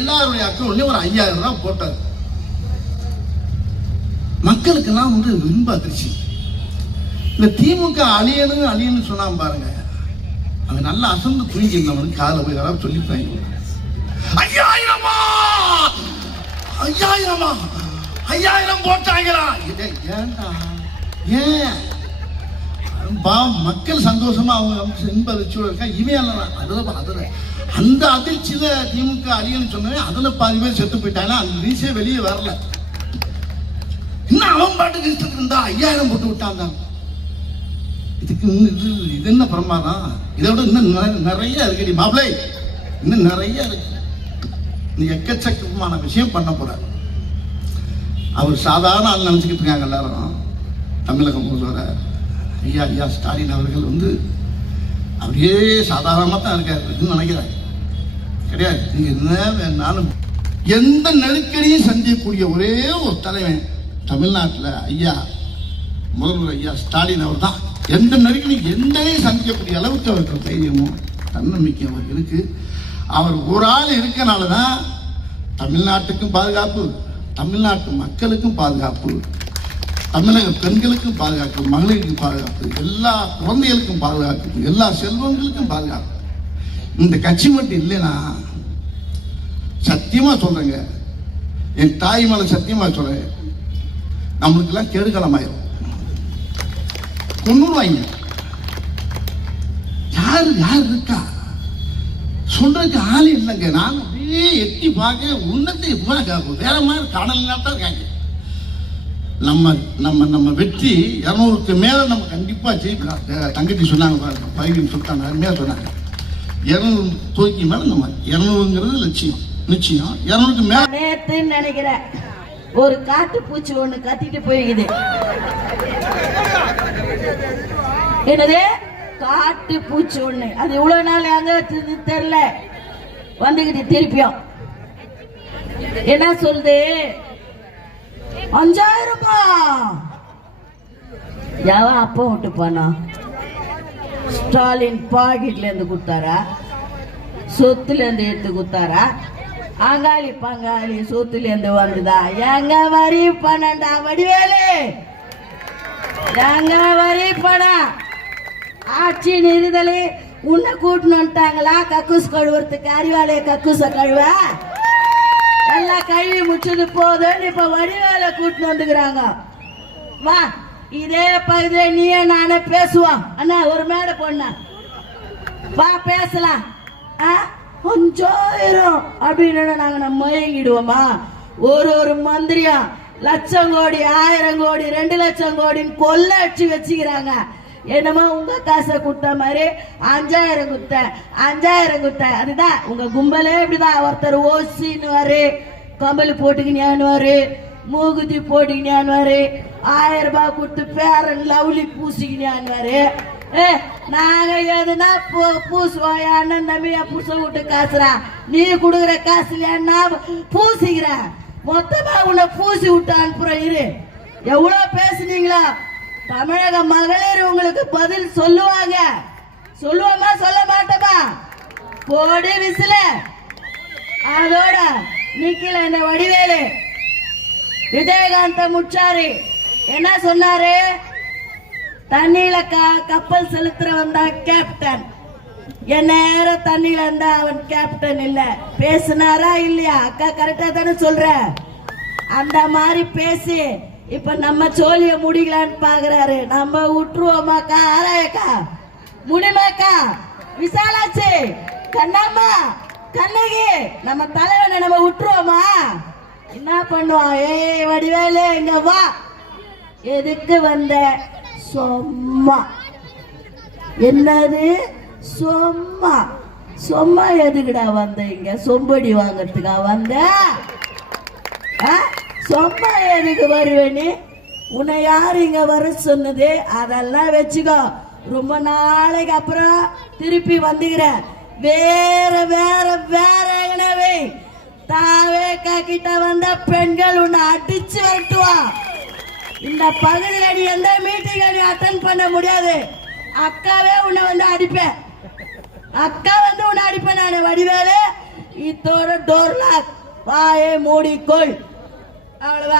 எல்லாருடைய அக்கௌண்ட்லயும் ஒரு 5000 ரூபாய் போட்டார். மக்களுக்கெல்லாம் ரொம்ப அதிர்ச்சி. இந்த திமுக அழியணும் சொன்னாம பாருங்க, அவன் நல்லா அசந்து தூங்கி இருந்தவனுக்கு காலை போய் யாராவது சொல்லிட்டாங்க, 5000 போட்டாங்களா? ஏன்டா ஏன் மக்கள் சந்தோஷமா அவங்க இன்ப அதிர்ச்சியோட இருக்கா? இவன் அதுல அந்த அதிர்ச்சியில திமுக அழியன்னு சொன்னேன், அதுல பாதி பேர் செத்து போயிட்டாங்க. அந்த நியூஸே வெளியே வரல. இன்னும் அவன் பாட்டுக்கு இஷ்டத்துக்கு இருந்தா 5000 போட்டு விட்டான். இதுக்கு இது என்ன பிரமாதம்? இதை விட இன்னும் நிறைய இருக்குடி மாப்பிளை, இன்னும் நிறைய இருக்கு. நீ எக்கச்சக்கமான விஷயம் பண்ண போற. அவர் சாதாரண ஆள் நினைச்சுக்கிட்டு இருக்காங்க எல்லாரும். தமிழக முதல்வர் ஐயா ஸ்டாலின் அவர்கள் அப்படியே சாதாரணமா தான் இருக்காரு நினைக்கிறாங்க. கிடையாது. நீங்க என்ன வேணாலும் எந்த நெருக்கடியும் சந்திக்கக்கூடிய ஒரே ஒரு தலைவன் தமிழ்நாட்டில் ஐயா முதல்வர் ஐயா ஸ்டாலின் அவர் தான். எந்த நெருக்கடியும் எந்தையும் சந்திக்கக்கூடிய அளவுக்கு அவருக்கு தைரியமும் தன்னம்பிக்கை அவருக்கு இருக்கு. அவர் ஒரு ஆள் இருக்கனாலதான் தமிழ்நாட்டுக்கும் பாதுகாப்பு, தமிழ்நாட்டு மக்களுக்கும் பாதுகாப்பு, தமிழக பெண்களுக்கும் பாதுகாப்பு, மகளிருக்கும் பாதுகாப்பு, எல்லா குழந்தைகளுக்கும் பாதுகாப்பு, எல்லா செல்வங்களுக்கும் பாதுகாப்பு. இந்த கட்சி மட்டும் இல்லைன்னா சத்தியமா சொல்றேங்க, என் தாய் மேல சத்தியமா சொல்றேன், நம்மளுக்கு எல்லாம் கெடுகலமாயிரும். கொன்னுருவாங்க. யார் இருக்கா சொல்றதுக்கு ஆள் இல்லைங்க. நான் அப்படியே எட்டி பார்க்க உன்னத்தை வேற மாதிரி கடல் தான் இருக்காங்க. நம்ம வெற்றி 200க்கு மேல நம்ம கண்டிப்பா ஜெயிக்கலாம். தங்கச்சி சொன்னாங்க, பையன் சொல்லிட்டாங்க, அருமையா சொன்னாங்க. 200 தூக்கி மேல நம்ம 200ங்கிறது லட்சியம், நிச்சயம். 200க்கு மேல நேத்துன்னு நினைக்கிறேன் ஒரு காட்டு பூச்சி ஒண்ணு கத்திட்டு போயிருக்குது. என்னது காட்டு பூச்சி ஒண்ணு? அது இவ்வளவு நாள் அங்க தெரியல, வந்துகிட்டு திருப்பியும் என்ன சொல்லுது? 5000 ரூபாய். யாவா அப்பா விட்டு போனா? ஸ்டாலின் பாக்கெட்ல இருந்து கொடுத்தாரா? சொத்துல இருந்து எடுத்து கொடுத்தாரா? அங்காளி பங்காளி சொத்துல இருந்து வந்துதா? எங்க வரி பணம்டா வடிவேலு, எங்க வரி பணம்? ஆட்சி நிறுதலே உன்னை கூட்டின்னு வந்துட்டாங்களா? கக்கூஸ் கழுவுறதுக்கு அறிவாலைய கக்கூச கழுவ எல்லாம் கழுவி முடிச்சது போதும். இப்ப வடிவேல கூட்டின்னு வந்துக்கிறாங்க. வா, இதே பகுதியில நீயே நானே பேசுவோம். அண்ணா ஒரு மேடை பொண்ணா வா பேசலாம். 5000 அப்படின்னு நாங்க நம்ம மயங்கிடுவோமா? ஒரு மந்திரியம் லட்சம் கோடி, 1000 கோடி, 2 லட்சம் கோடின்னு கொள்ள அடிச்சு வச்சுக்கிறாங்க. என்னமா உங்க காசை கொடுத்த மாதிரி 5000 கொடுத்த. அதுதான் உங்க கும்பலே இப்படிதான். ஒருத்தர் ஓசின்னு கம்பளி போட்டுக்கினான்னு, மூகுதி போட்டுக்கினான்னு, 1000 ரூபாய் கொடுத்து பேரன் லவ்லி பூசிக்கினான்னு. நாங்க எதுனா பூசுவோம். அண்ணன் தம்பியா பூச விட்டு காசுறா, நீ கொடுக்குற காசுல என்ன பூசிக்கிற? மொத்தமா உன்னை பூசி விட்டு அனுப்புற. இரு, எவ்வளவு பேசுனீங்களா? தமிழக மகளிர் உங்களுக்கு பதில் சொல்லுவாங்க. சொல்லுவோமா சொல்ல மாட்டோமா? போடி விசில. அதோட நிக்கல இந்த வடிவேலு. விஜயகாந்த முச்சாரி என்ன சொன்னாரு? தண்ணியில கப்பல் செலுத்துறவன் தான் கேப்டன், என் நேரம் தண்ணியில இருந்தா அவன் கேப்டன் இல்ல. பேசினாரா இல்லையா? அக்கா கரெக்டா தானே சொல்ற? அந்த மாதிரி பேசி இப்ப நம்ம சோழிய முடிக்கலான்னு பாக்குறாரு. நம்ம விட்டுருவோமாக்கா? ஆராயக்கா, முடிமாக்கா, விசாலாச்சு, கண்ணாம்மா, கண்ணகி, நம்ம தலைவனை நம்ம விட்டுருவோமா? என்ன பண்ணுவான்? ஏய் வடிவேலு இங்க வா. எதுக்கு வந்த? சொம்மா. என்னது சொம்மா? சொம்மா எதுக்குடா வந்த? இங்க சொம்படி வாங்கறதுக்கா வந்த? சொம்மா எதுக்கு வருவேன்னு? உன்னை யாரு இங்க வர சொன்னது? அதெல்லாம் வச்சுக்கோ. ரொம்ப நாளைக்கு அப்புறம் திருப்பி வந்துக்கிற. வேற வேற வேற எனவே தாவேக்கா கிட்ட வந்த பெண்கள் உன்னை அடிச்சு வரட்டுவா. இந்த பகுதியில் நீ எந்த மீட்டிங் நீ அட்டன் பண்ண முடியாது. அக்காவே உன்னை அடிப்பேன். அக்கா உன்னை அடிப்பேன். நான் வடிவேலு இத்தோட டோர் லாக், வாயை மூடிக்கொள். அவ்வளவுதான்.